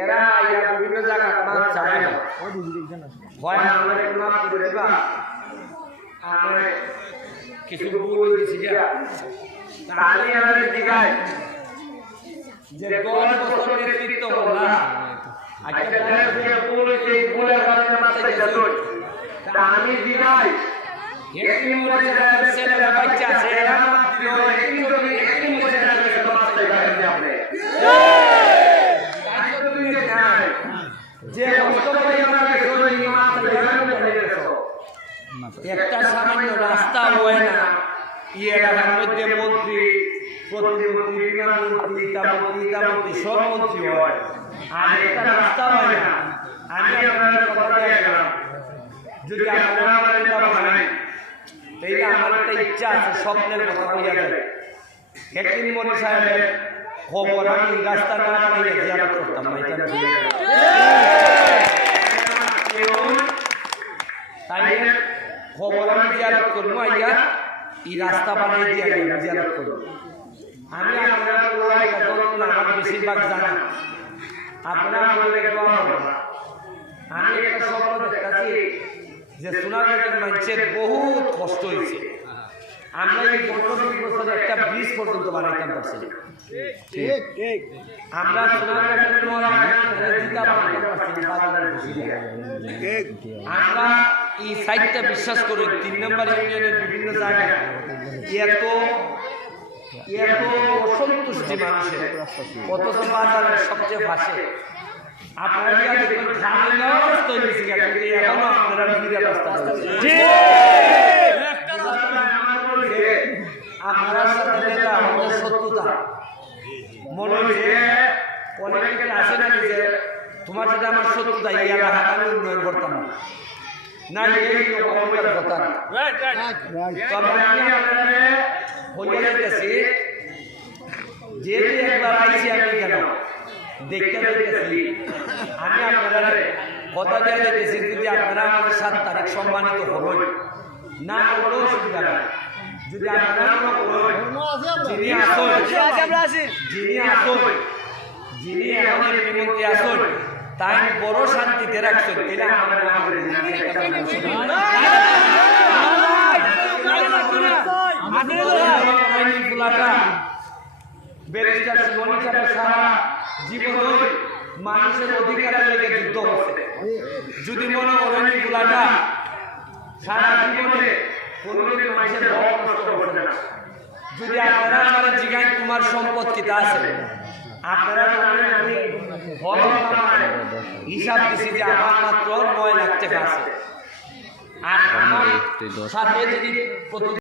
এরা বিভিন্ন জায়গা মাছ চাবে না হয় আমাদের মাছ করে দিবা আমরা কিছু ভুল দিছি তাহলে আমাদের দিঘায় যে 10 বছর নেতৃত্ব হল আচ্ছা যে ভুল সেই ভুলের কারণে মাছ চাইছো তা আমি দিঘায় একটি মরে যাবে ছেলেরা বাচ্চা আছে এরা মাছ দিও একটি মরে যাবে মাছ চাইবে আপনি যে অষ্টমই আমাকে সরই মাছ একটা সামান্য রাস্তা হয় না এলাকার মধ্যে মন্ত্রী প্রতিমন্ত্রী বিমানমন্ত্রী ইতামন্ত্রী সব মন্ত্রী হয় আর একটা রাস্তা হয় না আমি আপনার কথা দিয়ে গেলাম যদি আপনারা আমার এটা বানাই তাইলে আমার একটা ইচ্ছা আছে স্বপ্নের কথা বইয়া যাবে একদিন মনি সাহেবের খবর আমি রাস্তা না পাইলে জিয়ারত করতাম না এটা তাই খবর আমি জিয়ারত করবো আইয়া এই রাস্তা বানাই দিয়ে আমি জিয়ারত করবো আমি আপনারা আমার বেশিরভাগ জানা আপনারা আমাদের আমি একটা স্বপ্ন দেখতেছি যে সোনারঘাটের মানুষের বহুত কষ্ট হয়েছে আমরা এই 15-20 বছরে একটা ব্রিজ পর্যন্ত বানাইতাম পারছি আমরা সোনারঘাটের আমরা এই সাইডটা বিশ্বাস করি 3 নম্বর ইউনিয়নের বিভিন্ন জায়গায় এত অসন্তুষ্টি মানুষের অথচ বাজারের সবচেয়ে ভাসে আপনারা আমাদের শত্রুতা মনে হচ্ছে অনেকে আসে নাকি যে তোমার সাথে আমার শত্রুতা এই এলাকা আমি উন্নয়ন করতাম না এই কথা না তবে আমি আপনাদের বলে যেতেছি যেহেতু একবার আইসি আমি কেন দেখতে দেখতেছি আমি আপনারা কথা দিয়ে যেতেছি যদি আপনারা আমাদের 7 তারিখ সম্মানিত হবেন না করলেও অসুবিধা নেই যদি আপনারা যিনি এখন এমপি আসুন তাই বড় শান্তিতে রাখছেন জীবন মানুষের অধিকারের লেগে যুদ্ধ হচ্ছে যদি মনে করেন গুলাটা সারা জীবনে কোনোদিন মানুষের হক নষ্ট করবে না যদি আপনারা আমার জিজ্ঞাসা তোমার সম্পদ কিতা আছে আপনারা আমি হিসাব দিছি যে আমার মাত্র 9 লাখ টাকা আছে আর আমার সাথে যদি